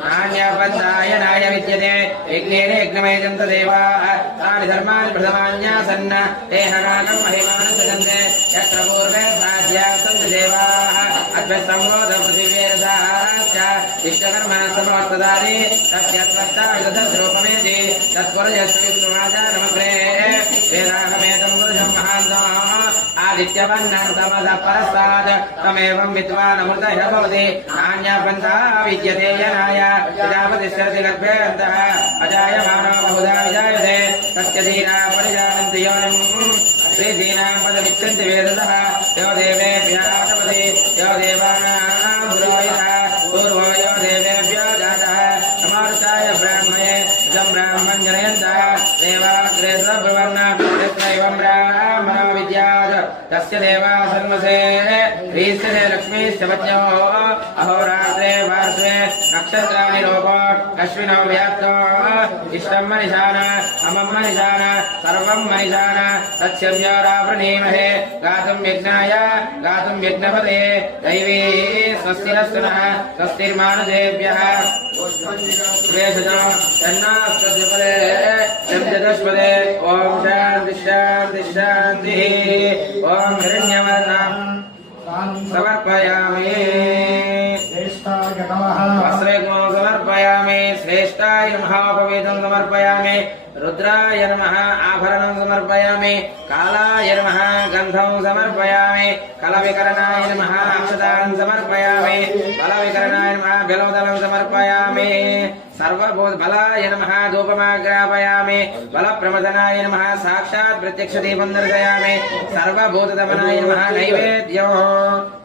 नान्यपन्थायनाय विद्यते यज्ञेन यज्ञमयजन्त देवाः तानि धर्माणि प्रथमान्यासन्न देहनाकं महिमानं सजन्ते यत्र पूर्वे साध्यासन्ति देवाः अद्वैतसंरोधपृथिवीरसाश्च विश्वकर्मणः समवर्तदानि तस्यत्वत्ताविदधद्रूपमेति तत्पुरुषस्य विष्णुमाचारमग्रे वेदाहमेतं पुरुषं महान्तम् आदित्यवन्नं तमसः परस्तात् तमेवं विद्वानमृतः भवति नान्यपन्था विद्यते यनाय प्रजापतिश्चरति गर्भेऽन्तः अजायमानो बहुधा विजायते तस्य दीना परिजानन्ति योनिम् श्रीदीनां पदमिच्छन्ति वेदतः यो देवेभ्यः तपति यो देवानां पुरोहितः पूर्वो यो देवेभ्यो जातः समार्चाय ब्राह्मणे इदं ब्राह्मणं जनयन्तः देवाग्रे ब्रुवन् यत्रैवं ब्राह्मणो विद्यात् तस्य देवा सन्मसे ह्रीस्यते लक्ष्मीश्च पत्न्यो अहोरात्रे पार्श्वे नक्षत्राणि लोको अश्विनो व्याप्तो इष्टं मनिषान अमं मनिषान सर्वं मनिषान तत्स्यव्योरावृणीमहे गातुं यज्ञाय गातुं यज्ञपते दैवी स्वस्तिरस्तुनः स्वस्तिर्मानुषेभ्यः तन्नास्तद्विपदे शब्ददस्पदे ॐ शान्ति शान्ति शान्तिः ॐ हिरण्यवर्णं समर्पयामि वस्त्रग्नो समर्पयामि श्रेष्ठाय नमः उपवेदं समर्पयामि रुद्राय नमः आभरणं समर्पयामि कालाय नमः गन्धं समर्पयामि कलविकरणाय नमः अक्षतान् समर्पयामि बलविकरणाय नमः बेलोदनं समर्पयामि सर्वभूतबलाय नमः धूपमाग्रापयामि बलप्रमदनाय नमः साक्षात् प्रत्यक्षदीपं दर्शयामि सर्वभूतदमनाय नमः नैवेद्यम्